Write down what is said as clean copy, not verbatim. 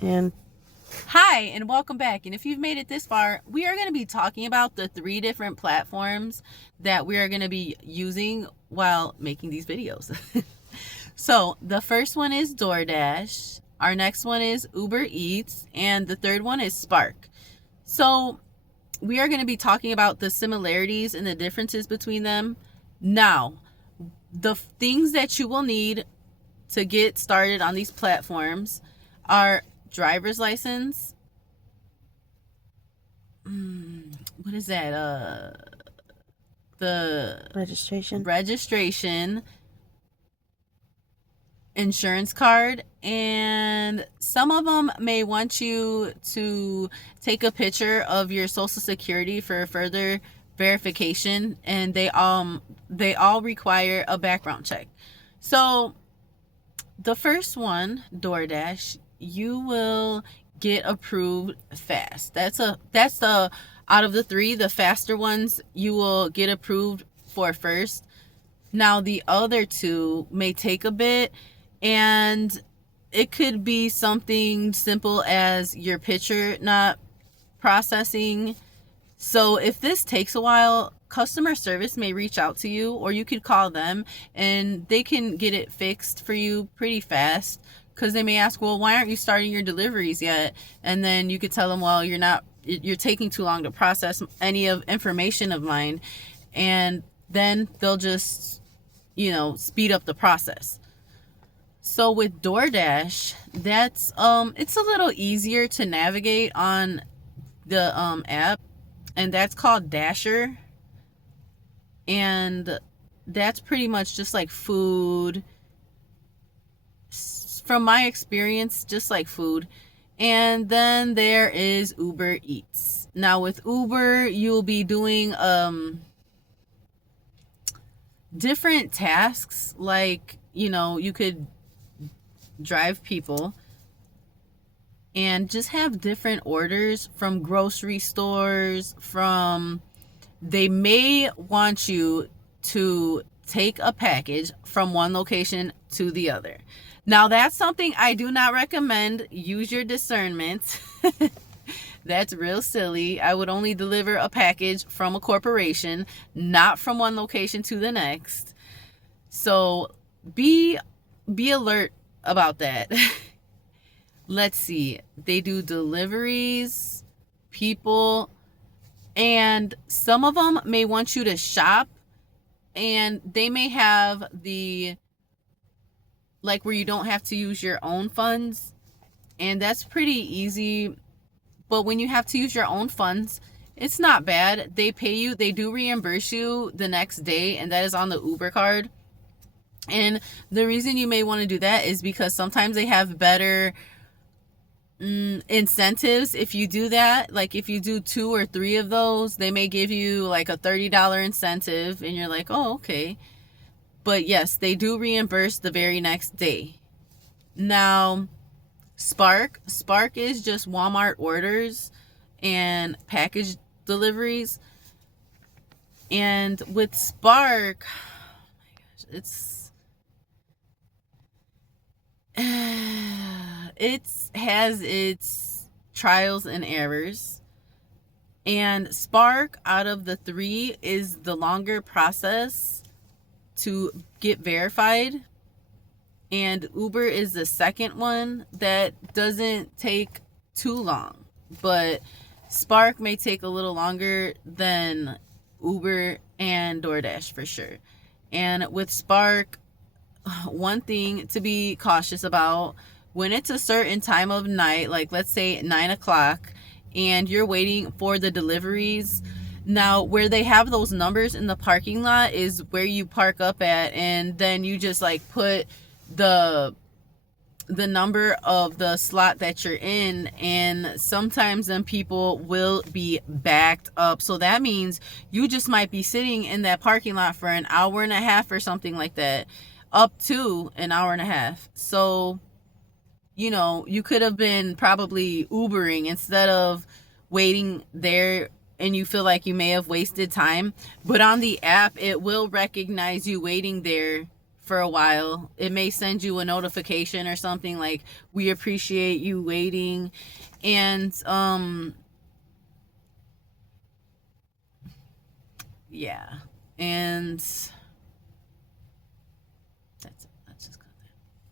And Hi, and welcome back. And if you've made it this far, we are going to be talking about the 3 different platforms that we are going to be using while making these videos. So, the first one is DoorDash, our next one is Uber Eats, and the third one is Spark. So, we are going to be talking about the similarities and the differences between them. Now, the things that you will need to get started on these platforms are driver's license. What is that? The registration. registration, insurance card, and some of them may want you to take a picture of your social security for further verification, and they all require a background check. So the first one, DoorDash, you will get approved fast. That's the out of the 3, the faster ones you will get approved for first. Now the other 2 may take a bit, and it could be something simple as your picture not processing. So if this takes a while, customer service may reach out to you, or you could call them and they can get it fixed for you pretty fast, because they may ask, well, why aren't you starting your deliveries yet? And then you could tell them, well, you're taking too long to process any of information of mine. And then they'll just, speed up the process. So with DoorDash, that's it's a little easier to navigate on the app, and that's called Dasher. And that's pretty much just like food. From my experience, just like food. And then there is Uber Eats. Now with Uber, you'll be doing different tasks, like, you could drive people and just have different orders from grocery stores, from they may want you to take a package from one location to the other. Now, that's something I do not recommend. Use your discernment. That's real silly. I would only deliver a package from a corporation, not from one location to the next. So be alert about that. Let's see. They do deliveries, people, and some of them may want you to shop, and they may have the, like, where you don't have to use your own funds, and that's pretty easy. But when you have to use your own funds, it's not bad. They pay you, they do reimburse you the next day, and that is on the Uber card. And the reason you may want to do that is because sometimes they have better incentives if you do that. Like if you do 2 or 3 of those, they may give you like a $30 incentive, and you're like, oh, okay. But yes, they do reimburse the very next day. Now, Spark is just Walmart orders and package deliveries. And with Spark, it's it has its trials and errors. And Spark, out of the 3, is the longer process to get verified. And Uber is the second one that doesn't take too long. But Spark may take a little longer than Uber and DoorDash for sure. And with Spark, one thing to be cautious about, when it's a certain time of night, like let's say 9 o'clock, and you're waiting for the deliveries. Now, where they have those numbers in the parking lot is where you park up at, and then you just like put the number of the slot that you're in, and sometimes then people will be backed up. So that means you just might be sitting in that parking lot for an hour and a half or something like that, up to an hour and a half. So, you could have been probably Ubering instead of waiting there, and you feel like you may have wasted time. But on the app, it will recognize you waiting there for a while. It may send you a notification or something like, we appreciate you waiting. And yeah. And